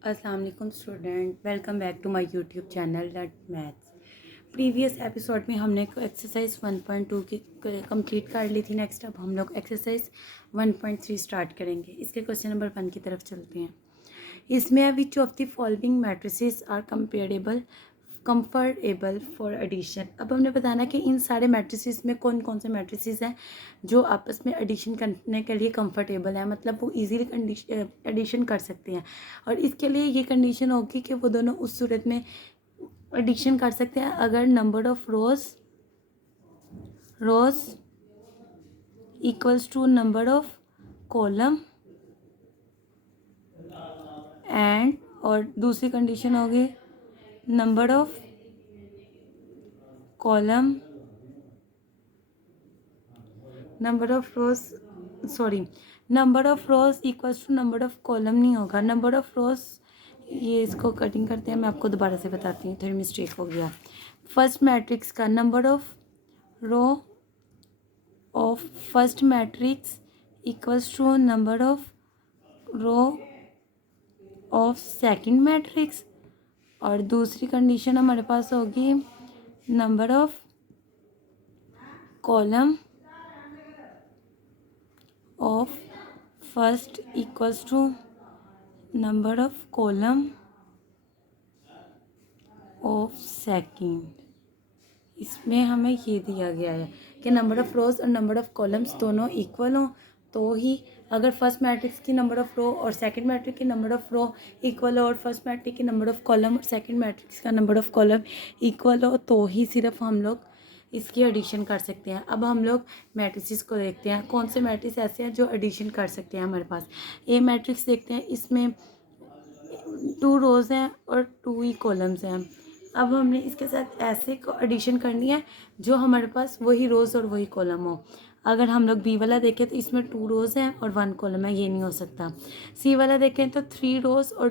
अस्सलाम वालेकुम student, welcome back to my YouTube channel learn maths. Previous episode में हमने एक्सरसाइज 1.2 की कंप्लीट कर ली थी। नेक्स्ट अब हम लोग एक्सरसाइज 1.3 स्टार्ट करेंगे। इसके क्वेश्चन नंबर 1 की तरफ चलते हैं। इसमें which of the following matrices are comfortable for addition. अब हमने बताना कि इन सारे मैट्रिसेस में कौन कौन से मैट्रिसेस हैं जो आपस में एडिशन करने के लिए कंफर्टेबल है, मतलब वो इजीली एडिशन कर सकते हैं। और इसके लिए ये कंडीशन होगी कि वो दोनों उस सूरत में एडिशन कर सकते हैं अगर number of rows equals to number of column and, और दूसरी कंडीशन होगी number of column number of rows equals to number of column नहीं होगा, नंबर ऑफ रोज। ये इसको कटिंग करते हैं, मैं आपको दोबारा से बताती हूँ, थोड़ी मिस्टेक हो गया। फर्स्ट मैट्रिक्स का number of row of first matrix equals to number of row of second matrix, और दूसरी कंडीशन हमारे पास होगी number of column of first equals to number of column of second. इसमें हमें ये दिया गया है कि नंबर ऑफ रोज और नंबर ऑफ कॉलम्स दोनों इक्वल हों तो ही, अगर फर्स्ट मैट्रिक्स की नंबर ऑफ रो और सेकंड मैट्रिक्स की नंबर ऑफ रो इक्वल हो और फर्स्ट मैट्रिक्स की नंबर ऑफ कॉलम और सेकंड मैट्रिक्स का नंबर ऑफ कॉलम इक्वल हो तो ही सिर्फ हम लोग इसकी एडिशन कर सकते हैं। अब हम लोग मैट्रिसेस को देखते हैं, कौन से मैट्रिक्स ऐसे हैं जो एडिशन कर सकते हैं। हमारे पास ए मैट्रिक्स देखते हैं, इसमें 2 रोज़ हैं और 2 ही कॉलम्स हैं। अब हमने इसके साथ ऐसे को एडिशन करनी है जो हमारे पास वही रोज़ और वही कॉलम हो। अगर हम लोग बी वाला देखें तो इसमें 2 रोज़ हैं और 1 कॉलम है, ये नहीं हो सकता। सी वाला देखें तो 3 रोज़ और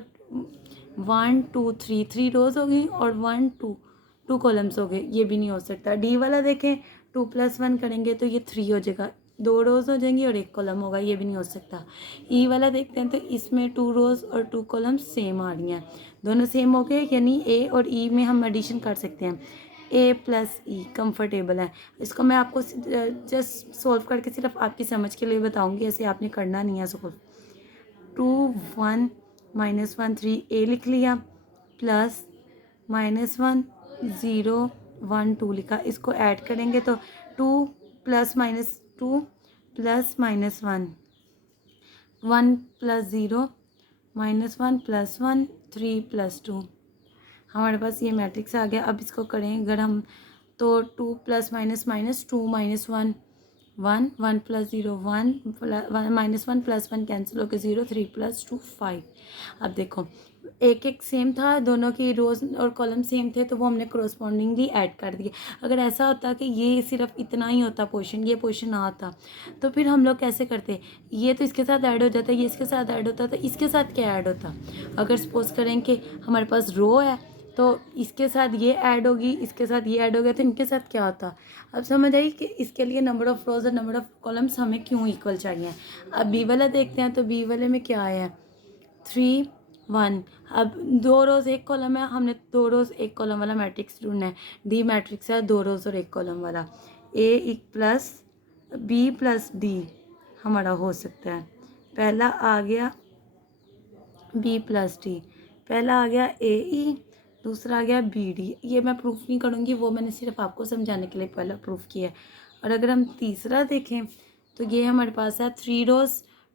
1 2 3 रोज़ हो गई और 1 2 कॉलम्स हो गए, ये भी नहीं हो सकता। डी वाला देखें 2 + 1 करेंगे तो ये 3 हो जाएगा, 2 रोज़ हो जाएंगी और 1 कॉलम होगा, ये भी नहीं हो सकता। ई वाला देखते हैं तो इसमें 2 रोज़ और 2 कॉलम्स सेम आ रही हैं, दोनों सेम हो गए, यानी ए और ई में हम एडिशन कर सकते हैं। ए प्लस ई कंफर्टेबल है। इसको मैं आपको जस्ट सॉल्व करके सिर्फ आपकी समझ के लिए बताऊंगी, ऐसे आपने करना नहीं है सॉल्व। 2 1 -1 3 ए लिख लिया, प्लस -1 0 1 2 लिखा। इसको ऐड करेंगे तो 2 + -2 + -1 1 + 0 -1 + 1 3 + 2, हमारे पास ये मैट्रिक्स आ गया। अब इसको करें अगर हम तो 2 + -2 -1 1 1 + 0 1 -1 + 1 कैंसिल होकर 0 3 + 2 5। अब देखो एक एक सेम था, दोनों की रोज और कॉलम सेम थे तो वो हमने करस्पॉन्डिंगली ऐड कर दिए। अगर ऐसा होता कि ये सिर्फ इतना ही होता पोर्शन, ये पोर्शन ना होता तो फिर हम लोग कैसे करते, ये तो इसके साथ ऐड हो जाता, ये इसके साथ ऐड होता, तो इसके साथ क्या ऐड होता। अगर सपोज करें कि हमारे पास रो है तो इसके साथ ये ऐड होगी, इसके साथ ये ऐड हो गया, तो इनके साथ क्या होता। अब समझ आई कि इसके लिए नंबर ऑफ रोज और नंबर ऑफ कॉलम्स हमें क्यों इक्वल चाहिए। अब बी वाला देखते हैं तो बी वाले में क्या आया है 3 1। अब 2 रोज 1 कॉलम है, हमने 2 रोज 1 कॉलम वाला मैट्रिक्स ढूंढना है। डी मैट्रिक्स है 2 रोज और 1 कॉलम वाला। ए प्लस बी प्लस डी हमारा हो सकता है। पहला आ गया बी प्लस डी, पहला आ गया ए ई, दूसरा आ गया बी डी। ये मैं प्रूफ नहीं करूँगी, वो मैंने सिर्फ आपको समझाने के लिए पहला प्रूफ किया है। और अगर हम तीसरा देखें तो ये हमारे पास है 3 रोज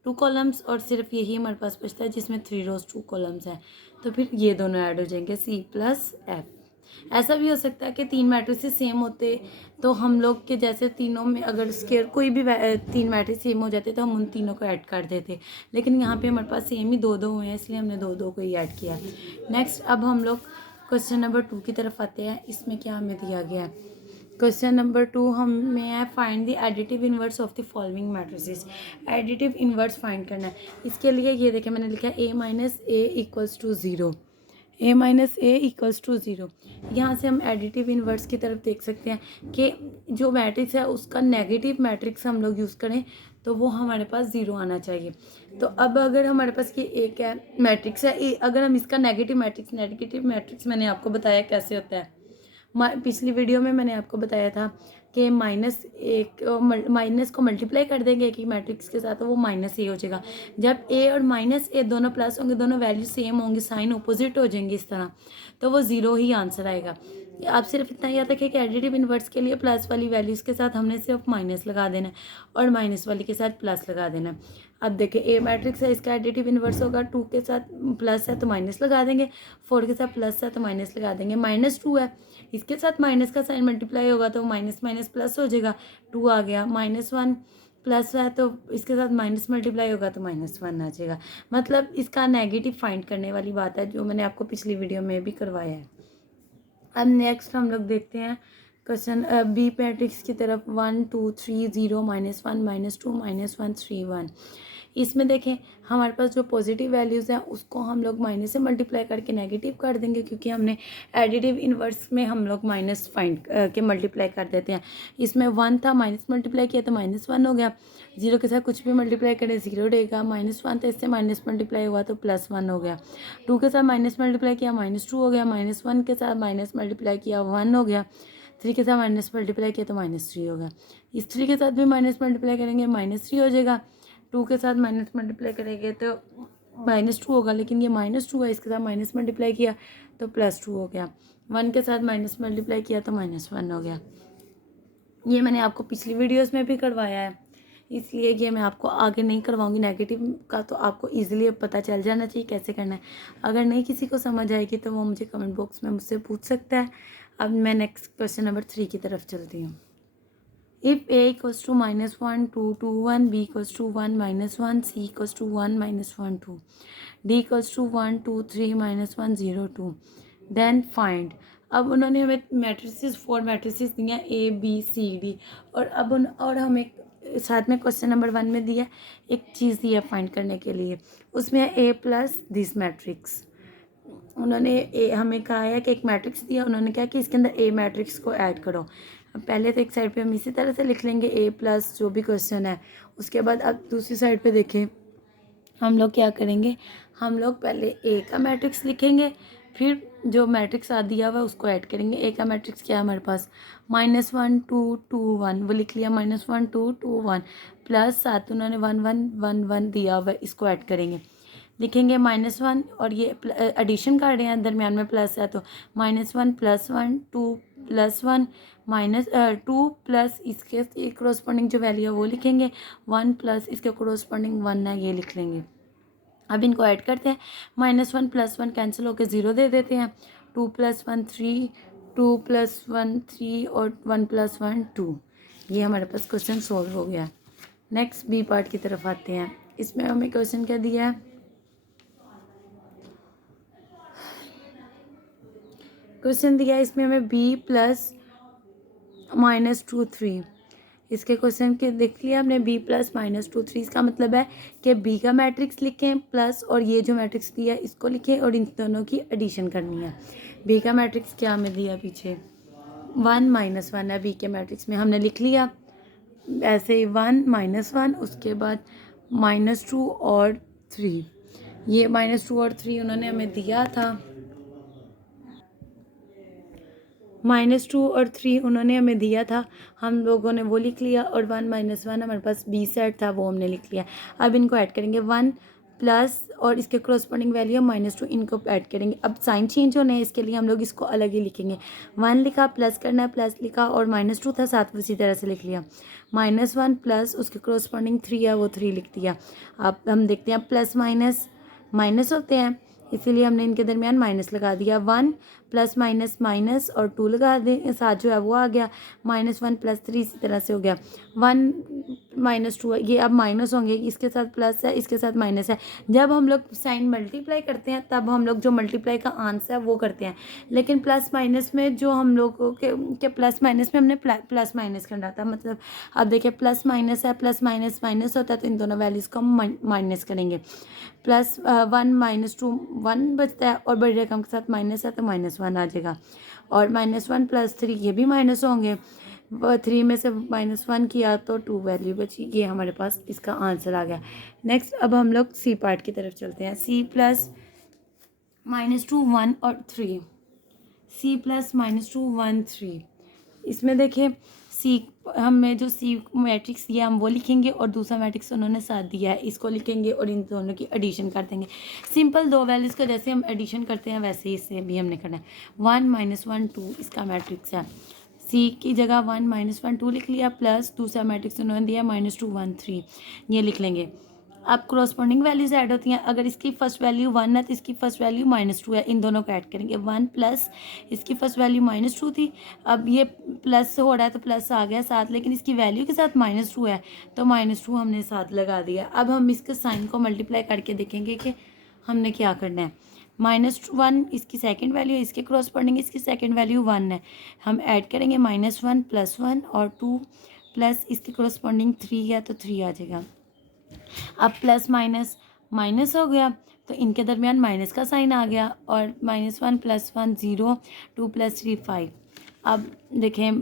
2 कॉलम्स और सिर्फ यही हमारे पास बचता है जिसमें 3 रोज 2 कॉलम्स हैं, तो फिर ये दोनों ऐड हो जाएंगे सी प्लस एफ। ऐसा भी हो सकता है कि 3 मैट्रिसेस सेम होते तो हम लोग के जैसे तीनों में अगर स्केयर कोई भी 3 मैट्रिक्स सेम हो जाते तो हम उन तीनों को ऐड कर देते, लेकिन यहाँ पे हमारे पास सेम ही 2 हुए हैं इसलिए हमने 2 को ही ऐड किया। नेक्स्ट अब हम लोग क्वेश्चन नंबर 2 की तरफ आते हैं। इसमें क्या हमें दिया गया है, क्वेश्चन नंबर 2 हमें है find the additive inverse of the following matrices. Additive inverse find करना है। इसके लिए ये देखिए मैंने लिखा है A - A = 0, A - A = 0। यहाँ से हम एडिटिव इनवर्स की तरफ देख सकते हैं कि जो मैट्रिक्स है उसका नेगेटिव मैट्रिक्स हम लोग यूज़ करें तो वो हमारे पास 0 आना चाहिए। तो अब अगर हमारे पास ये एक है मैट्रिक्स है, अगर हम इसका नेगेटिव मैट्रिक्स मैंने आपको बताया कैसे होता है। पिछली वीडियो में मैंने आपको बताया था कि माइनस को मल्टीप्लाई कर देंगे एक ही मैट्रिक्स के साथ, तो वो माइनस ए हो जाएगा। जब ए और माइनस ए दोनों प्लस होंगे, दोनों वैल्यू सेम होंगी, साइन अपोजिट हो जाएंगे इस तरह, तो वो 0 ही आंसर आएगा। आप सिर्फ इतना याद रखें कि एडिटिव इन्वर्स के लिए प्लस वाली वैल्यूज़ के साथ हमने सिर्फ माइनस लगा देना है और माइनस वाली के साथ प्लस लगा देना है। अब देखिए ए मैट्रिक्स है, इसका एडिटिव इन्वर्स होगा, 2 के साथ प्लस है तो माइनस लगा देंगे, 4 के साथ प्लस है तो माइनस लगा देंगे, -2 है, इसके साथ माइनस का साइन मल्टीप्लाई होगा तो माइनस माइनस प्लस हो जाएगा, 2 आ गया। -1 प्लस है तो इसके साथ माइनस मल्टीप्लाई होगा तो -1 आ जाएगा। मतलब इसका नेगेटिव फाइंड करने वाली बात है, जो मैंने आपको पिछली वीडियो में भी करवाया है। अब नेक्स्ट हम लोग देखते हैं क्वेश्चन बी मैट्रिक्स की तरफ। 1 2 3 0 -1 -2 -1 3 1। इसमें देखें हमारे पास जो पॉजिटिव वैल्यूज़ हैं उसको हम लोग माइनस से मल्टीप्लाई करके नेगेटिव कर देंगे, क्योंकि हमने एडिटिव इन्वर्स में हम लोग माइनस फाइंड के मल्टीप्लाई कर देते हैं। इसमें 1 था, माइनस मल्टीप्लाई किया तो -1 हो गया, 0 के साथ कुछ भी मल्टीप्लाई करें 0 रहेगा, -1 तो इससे माइनस मल्टीप्लाई हुआ तो +1 हो गया, 2 के साथ माइनस मल्टीप्लाई किया -2 हो गया, -1 के साथ माइनस मल्टीप्लाई किया 1 हो गया, 3 के साथ माइनस मल्टीप्लाई किया तो -3 हो गया, इस 3 के साथ भी माइनस मल्टीप्लाई करेंगे -3 हो जाएगा, 2 के साथ माइनस मल्टीप्लाई करेंगे तो -2 होगा, लेकिन ये -2 है, इसके साथ माइनस मल्टीप्लाई किया तो +2 हो गया, 1 के साथ माइनस मल्टीप्लाई किया तो -1 हो गया। ये मैंने आपको पिछली वीडियोस में भी करवाया है, इसलिए ये मैं आपको आगे नहीं करवाऊंगी। नेगेटिव का तो आपको इजीली अब पता चल जाना चाहिए कैसे करना है। अगर नहीं किसी को समझ आएगी तो वो मुझे कमेंट बॉक्स में मुझसे पूछ सकता है। अब मैं नेक्स्ट क्वेश्चन नंबर 3 की तरफ चलती हूँ। If a equals to -1 2 2 1, b equals to 1 -1, c equals to 1 -1 2, d equals to 1 2 3 -1 0 2, then find। अब उन्होंने हमें मैट्रिसेस 4 मैट्रिसेस दिया A B C D, और हमें साथ में क्वेश्चन नंबर 1 में दिया एक चीज़ दी है फाइंड करने के लिए, उसमें A प्लस दिस मैट्रिक्स। उन्होंने हमें कहा है कि एक मैट्रिक्स दिया, उन्होंने कहा कि इसके अंदर A मैट्रिक्स को ऐड करो। अब पहले तो एक साइड पे हम इसी तरह से लिख लेंगे A प्लस जो भी क्वेश्चन है, उसके बाद अब दूसरी साइड पे देखें हम लोग क्या करेंगे, हम लोग पहले A का मैट्रिक्स लिखेंगे, फिर जो मैट्रिक्स आ दिया हुआ उसको ऐड करेंगे। A का मैट्रिक्स क्या है हमारे पास, -1 2 2 1, वो लिख लिया, -1 2 2 1, प्लस साथ उन्होंने 1 1 1 1 दिया हुआ, इसको ऐड करेंगे, लिखेंगे -1, और ये एडिशन कर रहे हैं, दरमियान में प्लस है तो -1 + 1 2 + 1 -2 प्लस इसके कोरस्पॉन्डिंग जो वैल्यू है वो लिखेंगे, 1 प्लस इसके कोरस्पॉन्डिंग 1 है ये लिख लेंगे। अब इनको ऐड करते हैं, -1 + 1 कैंसिल होकर 0 दे देते हैं, 2 + 1 3, 2 + 1 3 और 1 + 1 2। ये हमारे पास क्वेश्चन सॉल्व हो गया। नेक्स्ट बी पार्ट की तरफ आते हैं। इसमें हमें क्वेश्चन क्या दिया है, क्वेश्चन दिया है इसमें हमें b + -2 3। इसके क्वेश्चन के देख लिया हमने, b + -2 3, इसका मतलब है कि b का मैट्रिक्स लिखें प्लस और ये जो मैट्रिक्स दिया है इसको लिखें और इन दोनों की एडिशन करनी है। b का मैट्रिक्स क्या हमें दिया पीछे, 1 -1 है, b के मैट्रिक्स में हमने लिख लिया ऐसे ही 1 -1, उसके बाद -2 और 3, ये -2 और 3 उन्होंने हमें दिया था, -2 और 3 उन्होंने हमें दिया था, हम लोगों ने वो लिख लिया, और 1 -1 हमारे पास बी सेट था वो हमने लिख लिया। अब इनको ऐड करेंगे, 1 प्लस और इसके क्रॉसपॉन्डिंग वैल्यू -2, इनको ऐड करेंगे। अब साइन चेंज होने हैं, इसके लिए हम लोग इसको अलग ही लिखेंगे, 1 लिखा, प्लस करना है प्लस लिखा, और -2 था साथ उसी तरह से लिख लिया, -1 प्लस उसके क्रॉसपॉन्डिंग 3 है वो 3 लिख दिया। अब हम देखते हैं प्लस माइनस माइनस होते हैं, इसीलिए हमने इनके दरमियान माइनस लगा दिया, 1 प्लस माइनस माइनस और 2 लगा दें, साथ जो है वो आ गया, -1 + 3 इसी तरह से हो गया, 1 -2 ये अब माइनस होंगे, इसके साथ प्लस है इसके साथ माइनस है। जब हम लोग साइन मल्टीप्लाई करते हैं तब हम लोग जो मल्टीप्लाई का आंसर है वो करते हैं, लेकिन प्लस माइनस में जो हम लोगों के प्लस माइनस में हमने प्लस माइनस करना था, मतलब अब देखिए प्लस माइनस है, प्लस माइनस माइनस होता है तो इन दोनों वैल्यूज़ को हम माइनस करेंगे, +1 -2 1 बचता है, और बड़ी रकम के साथ माइनस है तो -1 आ जाएगा, और -1 + 3 ये भी माइनस होंगे, 3 में से -1 किया तो 2 वैल्यू बची। ये हमारे पास इसका आंसर आ गया। नेक्स्ट अब हम लोग सी पार्ट की तरफ चलते हैं। सी प्लस -2 1 और 3, सी प्लस -2 1 3। इसमें देखिए सी हमें जो सी मैट्रिक्स दिया हम वो लिखेंगे और दूसरा मैट्रिक्स उन्होंने साथ दिया है इसको लिखेंगे और इन दोनों की एडिशन कर देंगे। सिंपल दो वैल्यूज़ का जैसे हम एडिशन करते हैं वैसे ही इसे भी हमने करना है। 1 -1 2 इसका मैट्रिक्स है। सी की जगह 1 -1 2 लिख लिया, प्लस दूसरा मैट्रिक्स उन्होंने दिया -2 1 3, ये लिख लेंगे। अब क्रॉसपोंडिंग वैल्यूज ऐड होती हैं। अगर इसकी फर्स्ट वैल्यू 1 है तो इसकी फर्स्ट वैल्यू -2 है। इन दोनों को ऐड करेंगे। 1 प्लस इसकी फर्स्ट वैल्यू -2 थी, अब ये प्लस हो रहा है तो प्लस आ गया साथ, लेकिन इसकी वैल्यू के साथ -2 है तो -2 हमने साथ लगा दिया। अब हम इसके साइन को मल्टीप्लाई करके देखेंगे कि हमने क्या करना है। -1 इसकी सेकंड वैल्यू, इसके क्रॉसपोंडिंग इसकी सेकंड वैल्यू 1 है। हम ऐड करेंगे -1 + 1 और 2 प्लस इसकी क्रॉसपोंडिंग 3 है तो 3 आ जाएगा। अब प्लस माइनस माइनस हो गया तो इनके दरमियान माइनस का साइन आ गया और -1 + 1 0, 2 + 3 5। अब देखें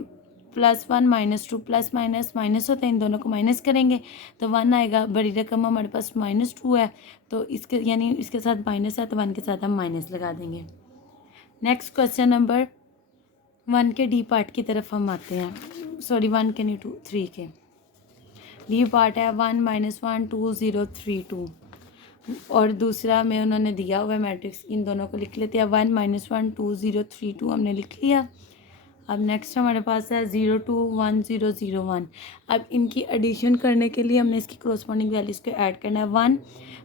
+1 -2 प्लस माइनस माइनस होते हैं, इन दोनों को माइनस करेंगे तो 1 आएगा। बड़ी रकम हमारे पास -2 है तो इसके यानी इसके साथ माइनस है तो 1 के साथ हम माइनस लगा देंगे। नेक्स्ट क्वेश्चन नंबर 1 के डी पार्ट की तरफ हम आते हैं। सॉरी 1 के नहीं 3 के डी पार्ट है। 1 -1 2 0 3 2 और दूसरा में उन्होंने दिया हुआ मैट्रिक्स, इन दोनों को लिख लेते हैं। 1 -1 2 0 3 2 हमने लिख लिया। अब नेक्स्ट हमारे पास है 0 2 1 0 0 1। अब इनकी एडिशन करने के लिए हमने इसकी क्रॉसपोंडिंग वैल्यूज़ को ऐड करना है। 1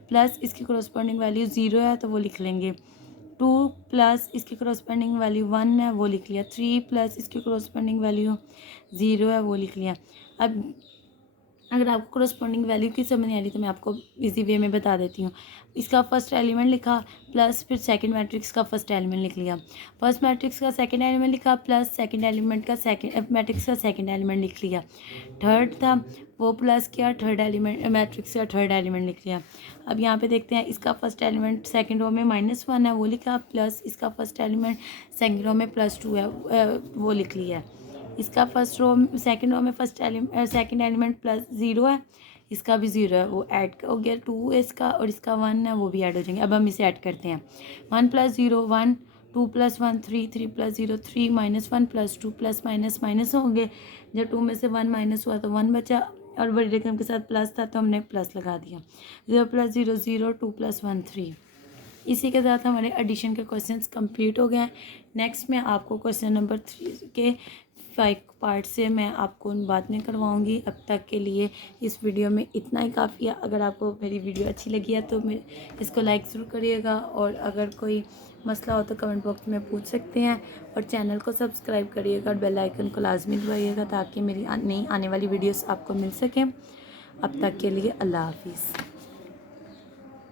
प्लस इसकी क्रॉसपोंडिंग वैल्यू 0 है तो वो लिख लेंगे। 2 प्लस इसकी क्रॉसपोंडिंग वैल्यू 1 है वो लिख लिया। 3 प्लस इसकी क्रॉसपोंडिंग वैल्यू 0 है वो लिख लिया। अब अगर आपको करस्पॉन्डिंग वैल्यू की समझ नहीं आ रही तो मैं आपको इजी वे में बता देती हूँ। इसका फर्स्ट एलिमेंट लिखा प्लस फिर सेकंड मैट्रिक्स का फर्स्ट एलिमेंट लिख लिया। फर्स्ट मैट्रिक्स का सेकंड एलिमेंट लिखा प्लस सेकंड एलिमेंट का सेकंड मैट्रिक्स का सेकंड एलिमेंट लिख लिया। थर्ड था वो प्लस किया, थर्ड एलिमेंट मैट्रिक्स का थर्ड एलिमेंट लिख लिया। अब यहाँ पे देखते हैं इसका फर्स्ट एलिमेंट सेकंड रो में -1 है वो लिखा, प्लस इसका फर्स्ट एलिमेंट सेकंड रो में +2 है वो लिख लिया। इसका फर्स्ट रो सेकंड रो में सेकंड एलिमेंट +0 है, इसका भी 0 है वो ऐड हो गया। 2 है इसका और इसका 1 है वो भी ऐड हो जाएंगे। अब हम इसे ऐड करते हैं। 1 + 0 1, 2 + 1 3, 3 + 0 3, -1 + 2 प्लस माइनस माइनस होंगे। जब 2 में से 1 माइनस हुआ तो 1 बचा और बड़ी रकम के साथ प्लस था तो हमने प्लस लगा दिया। 0 + 0 0, 2 + 1 3। इसी के साथ हमारे एडिशन के क्वेश्चंस कंप्लीट हो गए हैं। नेक्स्ट में आपको क्वेश्चन नंबर 3 के 5 पार्ट से मैं आपको उन बातें करवाऊंगी। अब तक के लिए इस वीडियो में इतना ही काफ़ी है। अगर आपको मेरी वीडियो अच्छी लगी है तो इसको लाइक ज़रूर करिएगा और अगर कोई मसला हो तो कमेंट बॉक्स में पूछ सकते हैं और चैनल को सब्सक्राइब करिएगा और बेल आइकन को लाजमी दबाइएगा ताकि मेरी नई आने वाली वीडियोस आपको मिल सकें। अब तक के लिए अल्लाह हाफिज़।